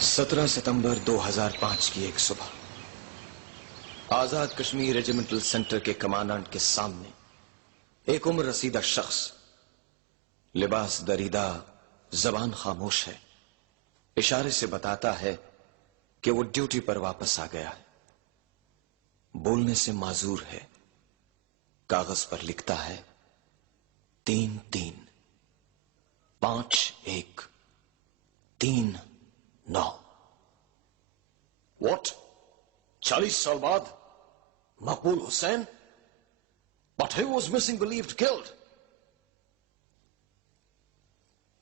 17 सितंबर 2005 की एक सुबह आजाद कश्मीर रेजिमेंटल सेंटर के कमांडेंट के सामने एक उम्र रसीदा शख्स, लिबास दरीदा, जबान खामोश है, इशारे से बताता है कि वो ड्यूटी पर वापस आ गया है। बोलने से माजूर है, कागज पर लिखता है 3-3, 5-1, 3-9। What? 40 साल बाद मकबूल Hussain? But he was missing, believed, killed.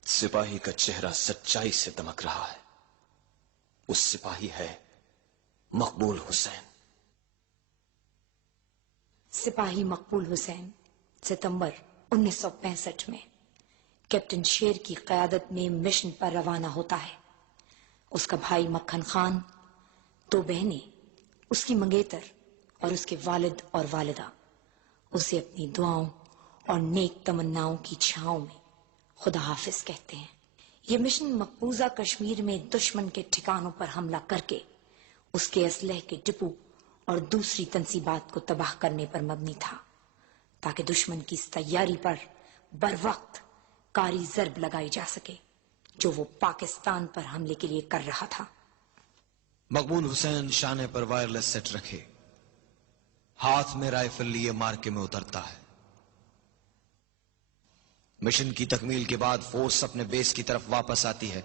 सिपाही का चेहरा सच्चाई से दमक रहा है। उस सिपाही है मकबूल हुसैन। सिपाही मकबूल हुसैन सितंबर 1965 में कैप्टन शेर की क़यादत में मिशन पर रवाना होता है। उसका भाई मक्खन खान, 2 बहनें, उसकी मंगेतर और उसके वालिद और वालिदा उसे अपनी दुआओं और नेक तमन्नाओं की छांव में खुदा हाफिज कहते हैं। ये मिशन मकबूजा कश्मीर में दुश्मन के ठिकानों पर हमला करके उसके असलह के डिपो और दूसरी तंसीबात को तबाह करने पर मबनी था, ताकि दुश्मन की इस तैयारी पर बर वक्त कारी जरब लगाई जा सके जो वो पाकिस्तान पर हमले के लिए कर रहा था। मकबूल हुसैन शाने पर वायरलेस सेट रखे, हाथ में राइफल लिए मार्के में उतरता है। मिशन की तकमील के बाद फोर्स अपने बेस की तरफ वापस आती है,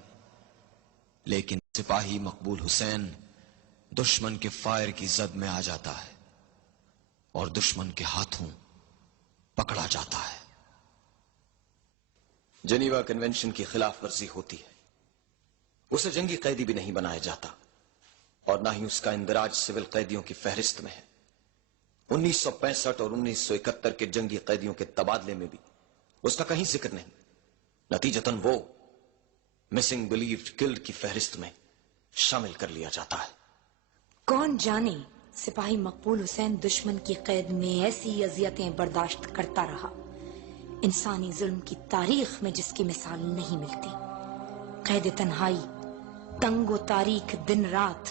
लेकिन सिपाही मकबूल हुसैन दुश्मन के फायर की जद में आ जाता है और दुश्मन के हाथों पकड़ा जाता है। जनीवा कन्वेंशन की खिलाफ वर्जी होती है। उसे जंगी कैदी भी नहीं बनाया जाता और ना ही उसका इंदराज सिविल कैदियों की फहरिस्त में है। 1965 और 1971 के जंगी कैदियों के तबादले में भी उसका कहीं जिक्र नहीं। नतीजतन वो मिसिंग, बिलीव्ड, किल्ड की फहरिस्त में शामिल कर लिया जाता है। कौन जाने सिपाही मकबूल हुसैन दुश्मन की कैद में ऐसी अजियतें बर्दाश्त करता रहा, इंसानी जुल्म की तारीख में जिसकी मिसाल नहीं मिलती। कैद तन्हाई, तंगो तारीख दिन रात,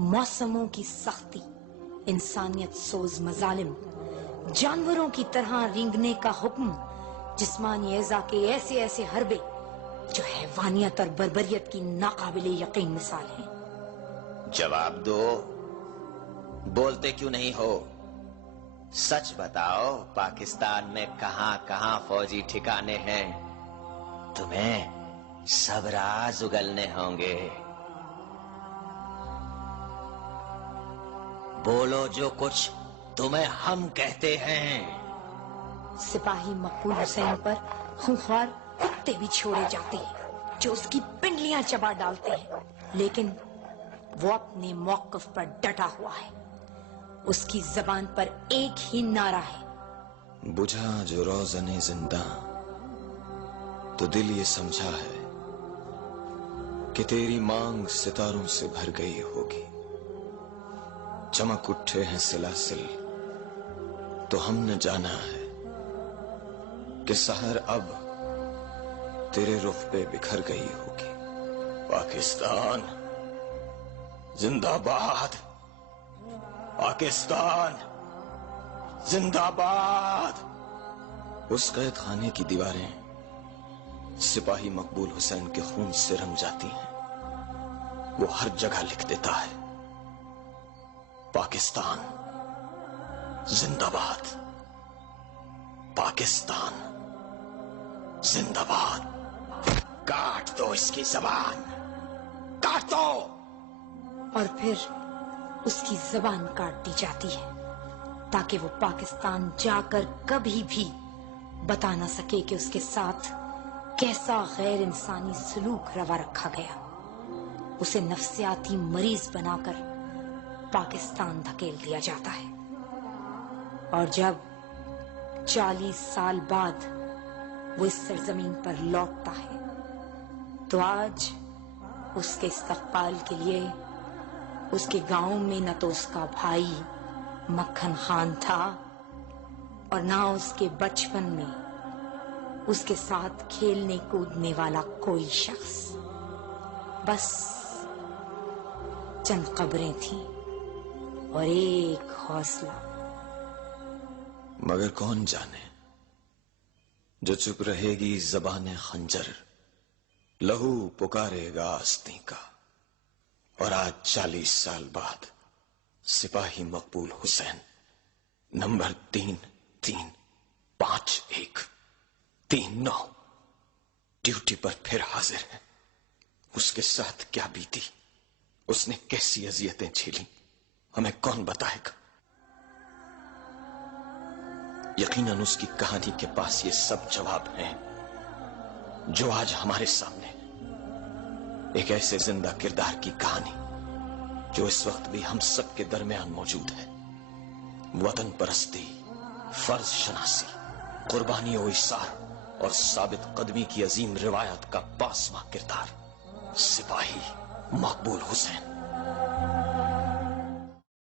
मौसमों की सख्ती, इंसानियत सोज मजालिम, जानवरों की तरह रेंगने का हुक्म, जिस्मानी एजा के ऐसे ऐसे हरबे जो हैवानियत और बर्बरियत की नाकाबिले यकीन मिसाल है। जवाब दो, बोलते क्यों नहीं हो? सच बताओ, पाकिस्तान में कहां कहां फौजी ठिकाने हैं? तुम्हें सब राज उगलने होंगे। बोलो जो कुछ तुम्हें हम कहते हैं। सिपाही मकबूल हुसैन पर खूंखार कुत्ते भी छोड़े जाते हैं जो उसकी पिंडलियां चबा डालते हैं, लेकिन वो अपने मौक़िफ़ पर डटा हुआ है। उसकी जबान पर एक ही नारा है, बुझा जो रोज़ने जिंदा, तो दिल ये समझा है कि तेरी मांग सितारों से भर गई होगी। चमक उठे हैं सिलासिल, तो हमने जाना है कि सहर अब तेरे रुख पे बिखर गई होगी। पाकिस्तान जिंदाबाद, पाकिस्तान जिंदाबाद। उस कैद खाने की दीवारें सिपाही मकबूल हुसैन के खून से रंग जाती हैं। वो हर जगह लिख देता है, पाकिस्तान जिंदाबाद, पाकिस्तान जिंदाबाद। काट दो इसकी जबान, काट दो। और फिर उसकी जबान काट दी जाती है ताकि वो पाकिस्तान जाकर कभी भी बता ना सके कि उसके साथ कैसा गैर इंसानी सलूक रवा रखा गया। उसे नफ्सियाती मरीज बनाकर पाकिस्तान धकेल दिया जाता है। और जब 40 साल बाद वो इस सरजमीन पर लौटता है, तो आज उसके इस्तकबाल के लिए उसके गांव में न तो उसका भाई मक्खन खान था और ना उसके बचपन में उसके साथ खेलने कूदने वाला कोई शख्स। बस चंद कब्रें थीं और एक हौसला। मगर कौन जाने जो चुप रहेगी ज़बान खंजर, लहू पुकारेगा आस्तीं का। और आज 40 साल बाद सिपाही मकबूल हुसैन नंबर 335139 ड्यूटी पर फिर हाजिर है। उसके साथ क्या बीती, उसने कैसी अजियतें झेली, हमें कौन बताएगा। यकीनन उसकी कहानी के पास ये सब जवाब हैं जो आज हमारे सामने। एक ऐसे जिंदा किरदार की कहानी जो इस वक्त भी हम सब के दरमियान मौजूद है। वतन परस्ती, फर्ज शनासी, कुर्बानी और इसार और साबित कदमी की अजीम रिवायत का 5वां किरदार, सिपाही मकबूल हुसैन।